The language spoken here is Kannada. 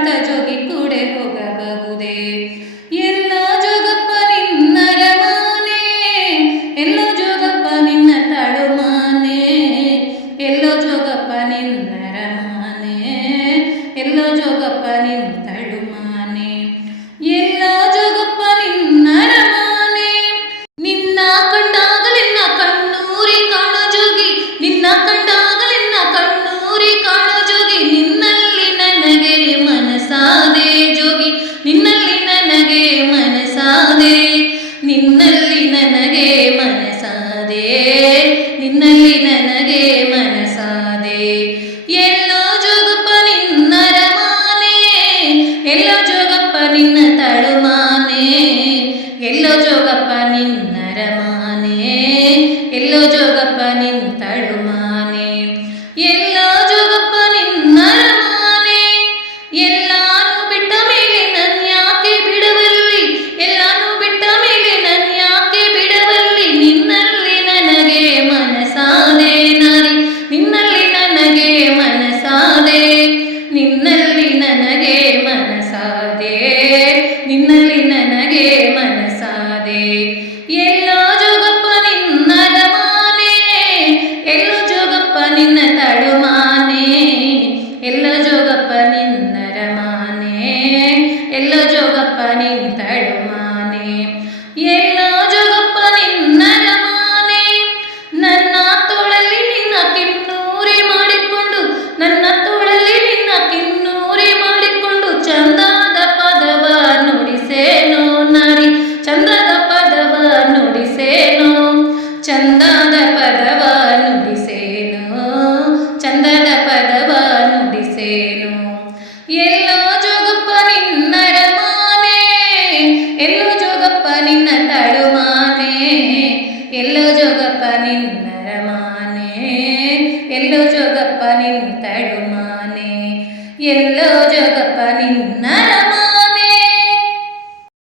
ಮಾಡ್ತಾ ಜೋಗಿ ಕೂಡೆ ಹೋಗಬಹುದೇ? ಎಲ್ಲೋ ಜೋಗಪ್ಪ ನಿನ್ನರ ಮಾನೆ, ಎಲ್ಲೋ ಜೋಗಪ್ಪ ನಿನ್ನ ತಳುಮಾನೆ, ಎಲ್ಲೋ ಜೋಗಪ್ಪ ನಿನ್ನರ ಮಾನೆ, ಎಲ್ಲೋ ಜೋಗಪ್ಪ ನಿನ್ನ ತಳುಮಾನೆ, ಎಲ್ಲೋ ಜೋಗಪ್ಪ ನಿನ್ನರ ಮಾನೆ. ನಿನ್ನ ಕಂಡಾಗಲಿನ್ನ ಕಣ್ಣೂರಿ ಕಾಣೋ ಜೋಗಿ, ನಿನ್ನ ಕಂಡಾಗಲಿನ್ನ ಕಣ್ಣೂರಿ ಕಾಣೋ ಜೋಗಿ, ನಿನ್ನಲ್ಲಿ ನನಗೆ ಮನಸಾದೆ ಜೋಗಿ, ನಿನ್ನಲ್ಲಿ ನನಗೆ ಮನಸಾದೆ, ನಿನ್ನಲ್ಲಿ ನನಗೆ ಮನಸಾದೆ, ನಿನ್ನಲ್ಲಿ ನನಗೆ ಮನಸಾದೆ. ಎಲ್ಲೋ ಜೋಗಪ್ಪ ನಿನ್ನರ ಮಾನೆ, ಎಲ್ಲೋ ಜೋಗಪ್ಪ ನಿನ್ನ ತಳುಮಾನೆ, ಎಲ್ಲೋ ಜೋಗಪ್ಪ ನಿನ್ನರ ಮಾನೆ, ಎಲ್ಲೋ ಜೋಗಪ್ಪ ನಿನ್ನ ತಳುಮಾನೆ, ಎಲ್ಲೋ ಜೋಗಪ್ಪ ನಿನ್ನರ ಮಾನೆ. ಎಲ್ಲಾನು ಬಿಟ್ಟ ಮೇಲೆ ನನ್ಯಾಕೆ ಬಿಡವಲ್ಲಿ, ಎಲ್ಲಾನು ಬಿಟ್ಟ ಮೇಲೆ ನನ್ಯಾಕೆ ಬಿಡವಲ್ಲಿ, ನಿನ್ನಲ್ಲಿ ನನಗೆ ಮನಸಾದೆ ನಾರಿ, ನಿನ್ನಲ್ಲಿ ನನಗೆ ಮನಸಾದೆ, ನಿನ್ನಲ್ಲಿ ನನಗೆ ಮನಸಾದೆ, ನಿನ್ನಲ್ಲಿ ನನಗೆ ಮನಸಾದೆ. ಎಲ್ಲೋ ಜೋಗಪ್ಪ ನಿನ್ನರ ಮಾನೆ, ಎಲ್ಲೋ ಜೋಗಪ್ಪ ನಿನ್ನ ತಳುಮಾನೆ, ಎಲ್ಲೋ ಜೋಗಪ್ಪ ನಿನ್ನರ ಮಾನೆ, ಎಲ್ಲೋ ಜೋಗಪ್ಪ ನಿನ್ನ ತಳುಮಾನೆ, ಎಲ್ಲೋ ಜೋಗಪ್ಪ ನಿನ್ನರ ಮಾನೆ. ನನ್ನ ತೋಳಲ್ಲಿ ನಿನ್ನ ಕಿನ್ನೂರಿ ಮಾಡಿಕೊಂಡು, ನನ್ನ ತೋಳಲ್ಲಿ ನಿನ್ನ ಕಿನ್ನೂರಿ ಮಾಡಿಕೊಂಡು, ಚಂದದ ಪದವ ನುಡಿಸೇನೋ ನಾರಿ, ಚಂದದ ಪದವ ನುಡಿಸೇನೋ, ಚಂದದ ಪದವ ನುಡಿಸೇನೋ, ಚಂದದ ಪದವ ನುಡಿಸೇನೋ. ಎಲ್ಲೋ ಜೋಗಪ್ಪ ನಿನ್ನರ ಮಾನೆ, ಎಲ್ಲೋ ಜೋಗಪ್ಪ ನಿನ್ನ ತಳುಮಾನೆ, ಎಲ್ಲೋ ಜೋಗಪ್ಪ ನಿನ್ನರ ಮಾನೆ, ಎಲ್ಲೋ ಜೋಗಪ್ಪ ನಿನ್ನ ತಳುಮಾನೆ, ಎಲ್ಲೋ ಜೋಗಪ್ಪ ನಿನ್ನ